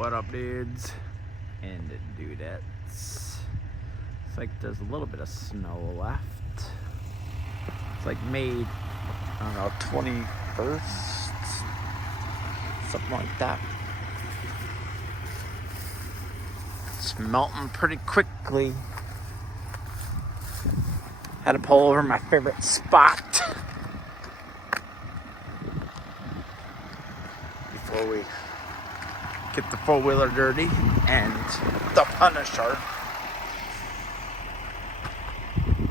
What up, dudes and dudettes? It's like there's a little bit of snow left. It's like May, I don't know, 21st, something like that. It's melting pretty quickly. Had to pull over my favorite spot before we get the four-wheeler dirty and the Punisher.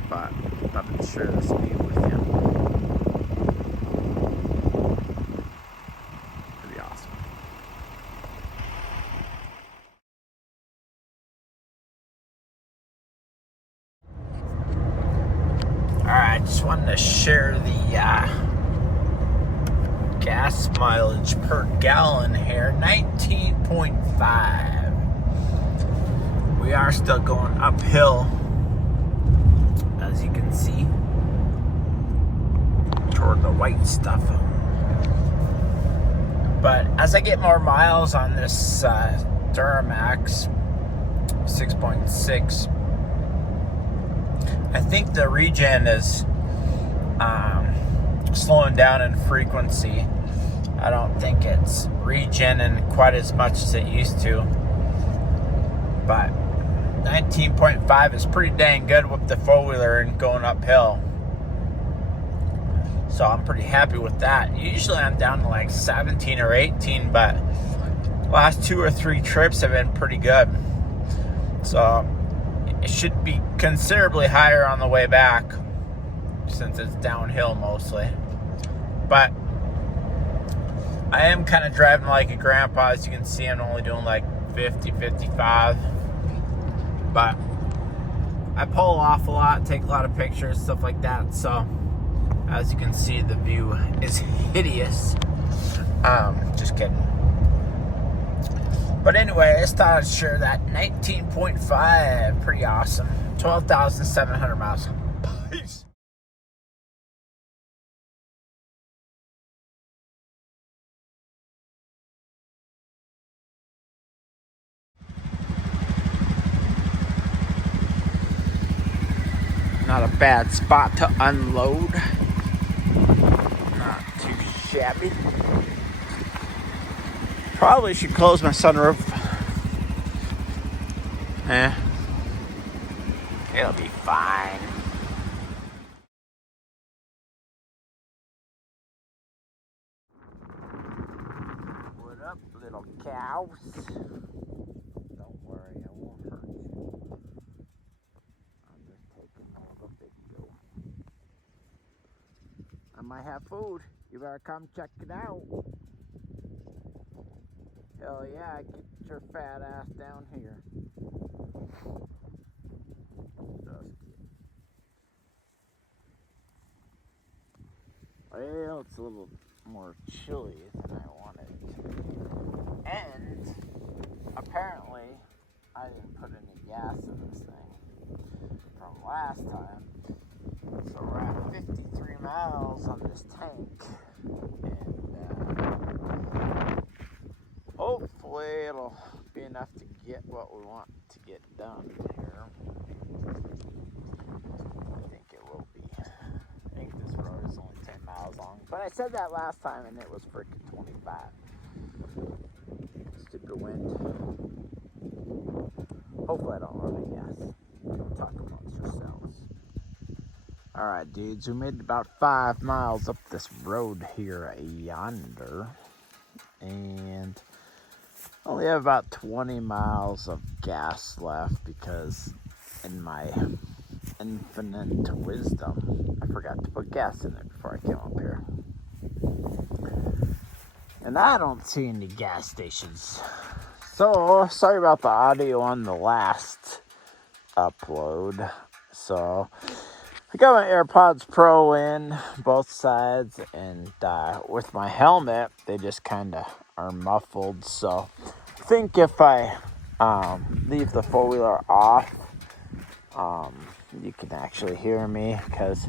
But I thought I'd share this view with you. Pretty awesome. Alright, just wanted to share the gas mileage per gallon here, 19.5. We are still going uphill, as you can see, toward the white stuff. But as I get more miles on this Duramax 6.6, I think the regen is slowing down in frequency. I don't think it's regenning quite as much as it used to. But 19.5 is pretty dang good with the four-wheeler and going uphill. So I'm pretty happy with that. Usually I'm down to like 17 or 18, but last 2 or 3 trips have been pretty good. So it should be considerably higher on the way back, since it's downhill mostly. But I am kind of driving like a grandpa. As you can see, I'm only doing like 50, 55. But I pull off a lot, take a lot of pictures, stuff like that. So as you can see, the view is hideous. Just kidding. But anyway, I just thought I'd share that. 19.5, pretty awesome. 12,700 miles. Peace. Not a bad spot to unload. Not too shabby. Probably should close my sunroof. It'll be fine. What up, little cows? Don't worry, I won't hurt you. I'm just taking a little video. I might have food. You better come check it out. Hell yeah, get your fat ass down here. Just kidding. Well, it's a little more chilly than I wanted it to be. And apparently, I didn't put any gas in this thing from last time. So we're at 53 miles on this tank. And hopefully it'll be enough to get what we want to get done here. I think it will be. I think this road is only 10 miles long. But I said that last time and it was freaking 25. Stupid wind. Hopefully I don't run out of gas. Don't talk amongst yourselves. Alright, dudes, we made about 5 miles up this road here yonder. And only have about 20 miles of gas left because in my infinite wisdom, I forgot to put gas in it before I came up here. And I don't see any gas stations. So, sorry about the audio on the last upload. So, I got my AirPods Pro in both sides, and with my helmet, they just kind of are muffled. So, I think if I leave the four-wheeler off, you can actually hear me, because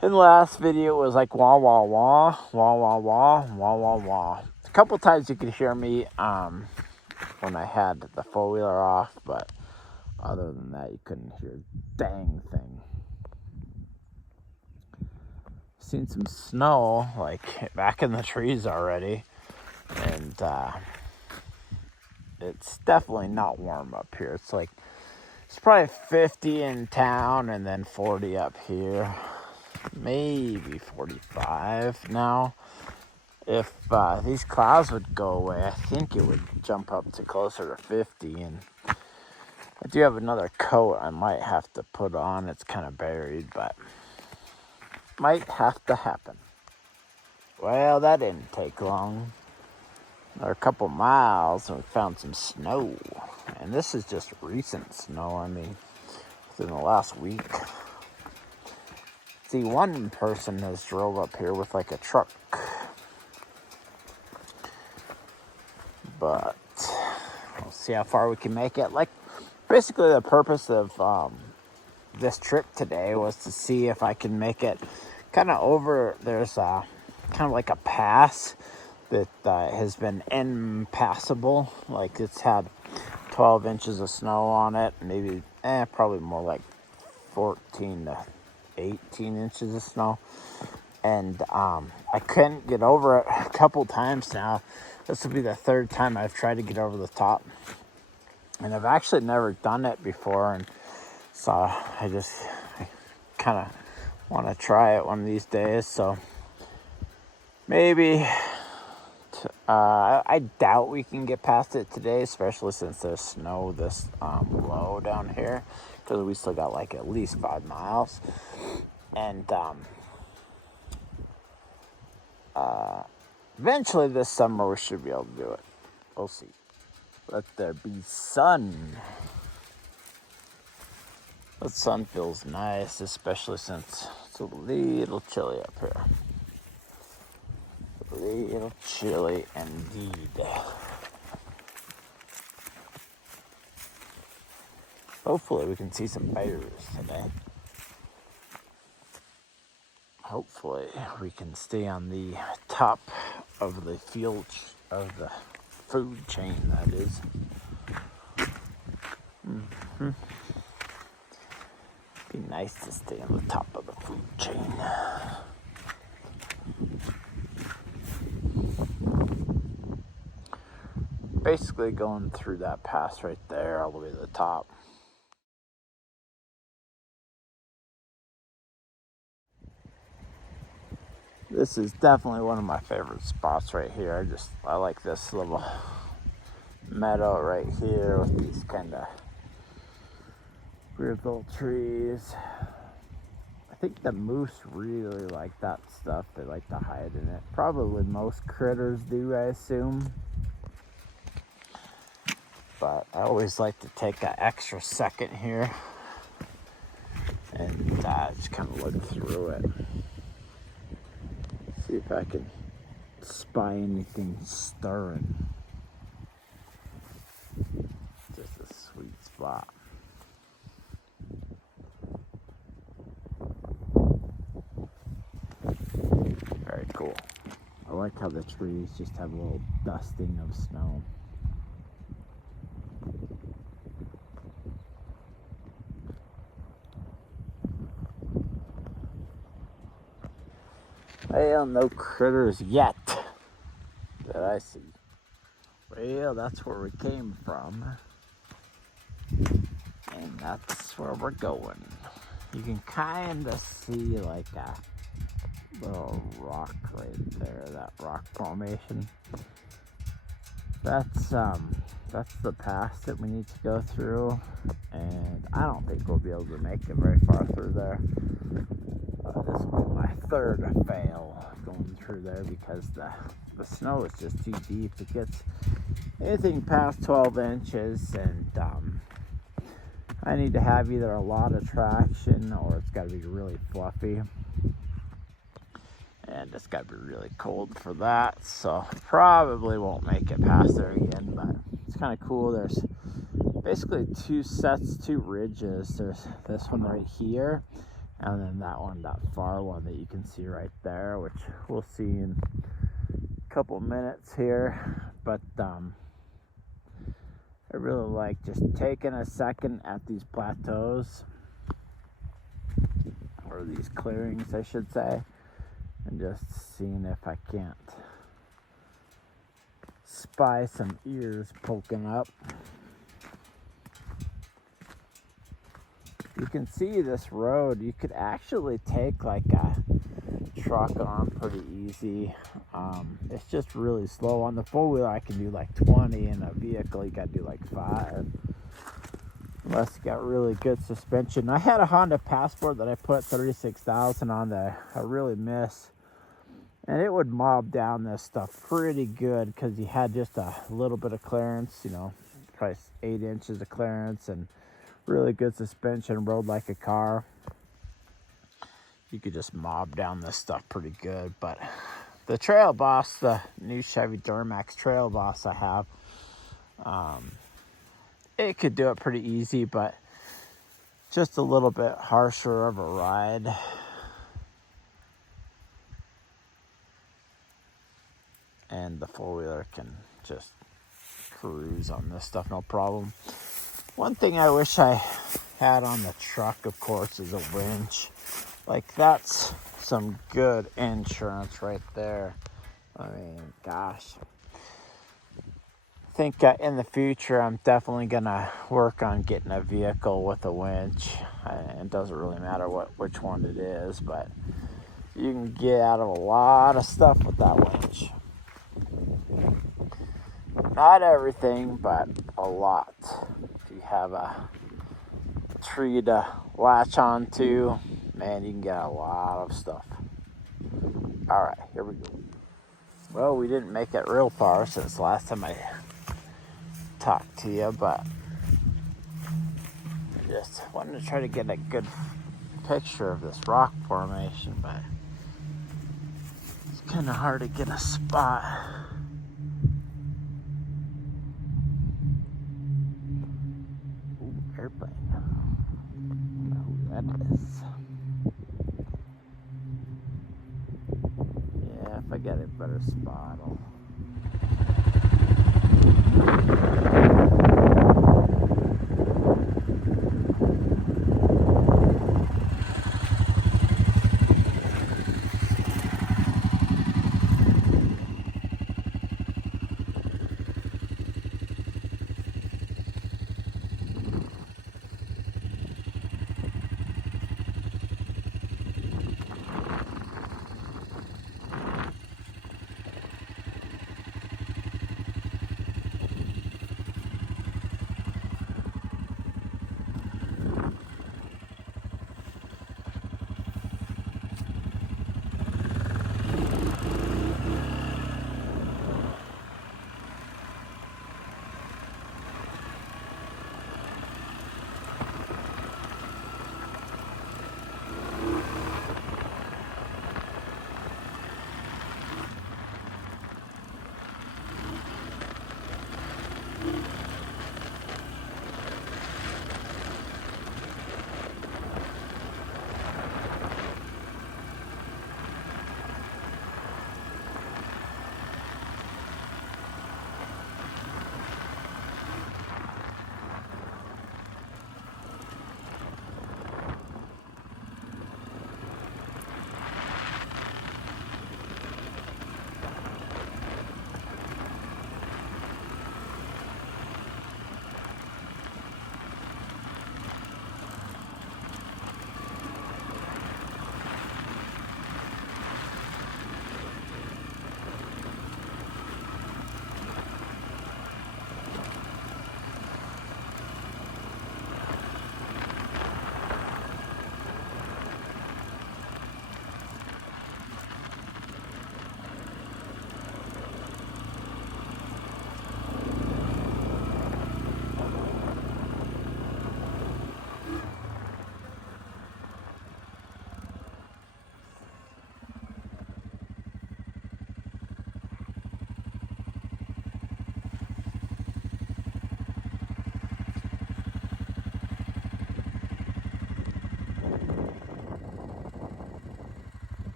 in the last video it was like wah wah wah, wah wah wah, wah wah wah. A couple times you could hear me when I had the four-wheeler off, but other than that, you couldn't hear a dang thing. Seen some snow, like, back in the trees already, and it's definitely not warm up here. It's probably 50 in town and then 40 up here, maybe 45 now. If these clouds would go away, I think it would jump up to closer to 50. And I do have another coat I might have to put on. It's kind of buried, but might have to happen. Well, that didn't take long. Another couple miles and we found some snow. And this is just recent snow. I mean, within the last week. See, one person has drove up here with like a truck. But we'll see how far we can make it. Like, basically the purpose of this trip today was to see if I can make it kind of over. There's kind of like a pass that has been impassable. Like, it's had 12 inches of snow on it, maybe probably more like 14 to 18 inches of snow, and I couldn't get over it a couple times now. This will be the third time I've tried to get over the top, and I've actually never done it before, and so I kind of want to try it one of these days. So maybe I doubt we can get past it today, especially since there's snow this low down here, because we still got like at least 5 miles. And eventually this summer we should be able to do it. We'll see. Let there be sun. The sun feels nice, especially since it's a little chilly up here. A little chilly indeed. Hopefully we can see some bears today. Hopefully we can stay on the top of the food chain, that is. Be nice to stay on the top of the food chain. Basically going through that pass right there all the way to the top. This is definitely one of my favorite spots right here. I like this little meadow right here with these kind of weird little trees. I think the moose really like that stuff. They like to hide in it. Probably most critters do, I assume. But I always like to take an extra second here and just kind of look through it. See if I can spy anything stirring. Just a sweet spot. Very cool. I like how the trees just have a little dusting of snow. Well, no critters yet that I see. Well, that's where we came from. And that's where we're going. You can kind of see like a little rock right there, that rock formation. That's the pass that we need to go through, and I don't think we'll be able to make it very far through there. This will be my third fail going through there because the snow is just too deep. It gets anything past 12 inches, and I need to have either a lot of traction or it's got to be really fluffy. And it's got to be really cold for that, so probably won't make it past there again, but it's kind of cool. There's basically two ridges. There's this one right here, and then that far one that you can see right there, which we'll see in a couple minutes here. But I really like just taking a second at these plateaus, or these clearings, I should say, and just seeing if I can't spy some ears poking up. You can see this road, you could actually take like a truck on pretty easy. It's just really slow. On the four-wheeler I can do like 20, in a vehicle you gotta do like 5, unless you got really good suspension. I had a Honda Passport that I put 36,000 on that I really miss, and it would mob down this stuff pretty good because you had just a little bit of clearance, you know, probably 8 inches of clearance and really good suspension, rode like a car. You could just mob down this stuff pretty good. But the Trail Boss, the new Chevy Duramax Trail Boss I have, it could do it pretty easy, but just a little bit harsher of a ride. And the four-wheeler can just cruise on this stuff, no problem. One thing I wish I had on the truck, of course, is a winch. Like, that's some good insurance right there. I mean, gosh. I think in the future, I'm definitely going to work on getting a vehicle with a winch. It doesn't really matter which one it is, but you can get out of a lot of stuff with that winch. Not everything, but a lot. If you have a tree to latch on to, man, you can get a lot of stuff. All right, here we go. Well, we didn't make it real far since last time I talked to you, but I just wanted to try to get a good picture of this rock formation, but it's kind of hard to get a spot. Ooh, airplane. I don't know who that is. Yeah, if I get a better spot, I'll...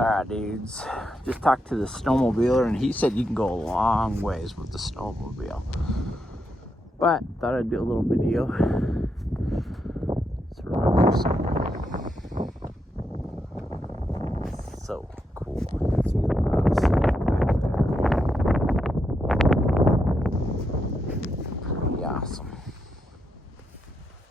Alright, dudes. Just talked to the snowmobiler, and he said you can go a long ways with the snowmobile. But thought I'd do a little video. So cool. You can see the clouds back there. Pretty awesome.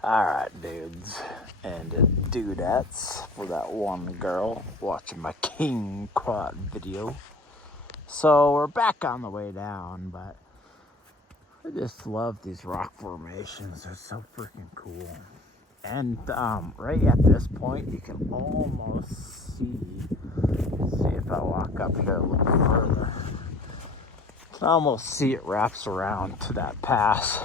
Alright, dudes and dudettes, for that one girl watching my King Quad video. So we're back on the way down, but I just love these rock formations. They're so freaking cool. And right at this point, you can almost see if I walk up here a little further, you can almost see it wraps around to that pass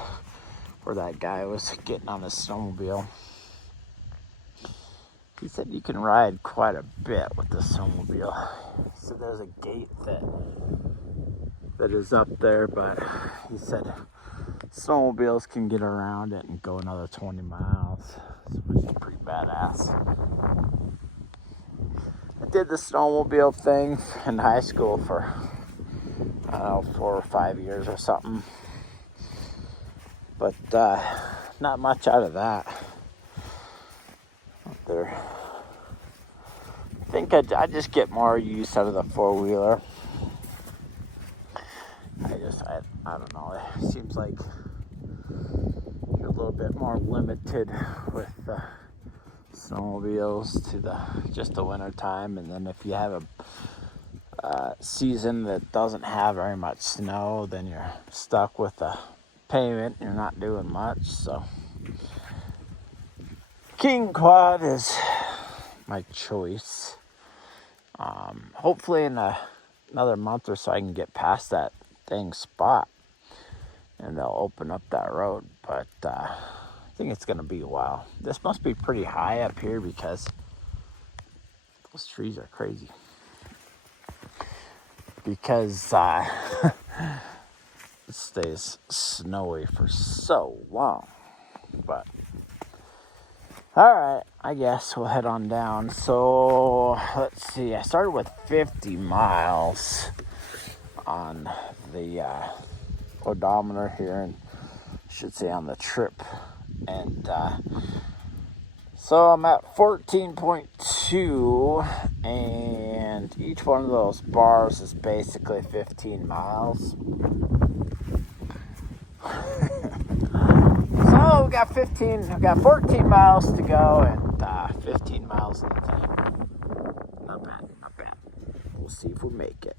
where that guy was getting on his snowmobile. He said you can ride quite a bit with the snowmobile. So there's a gate that is up there, but he said snowmobiles can get around it and go another 20 miles, which is pretty badass. I did the snowmobile thing in high school for, I don't know, 4 or 5 years or something. But not much out of that. There. I think I just get more use out of the four-wheeler. I don't know. It seems like you're a little bit more limited with snowmobiles to just the winter time, and then if you have a season that doesn't have very much snow, then you're stuck with a payment. You're not doing much. So King Quad is my choice. Hopefully in another month or so I can get past that dang spot and they'll open up that road, but I think it's gonna be a while. This must be pretty high up here because those trees are crazy. Because it stays snowy for so long. But alright, I guess we'll head on down. So let's see, I started with 50 miles on the odometer here, and I should say on the trip, and so I'm at 14.2, and each one of those bars is basically 15 miles. So we got 14 miles to go, and 15 miles in the tank. Not bad, not bad. We'll see if we make it.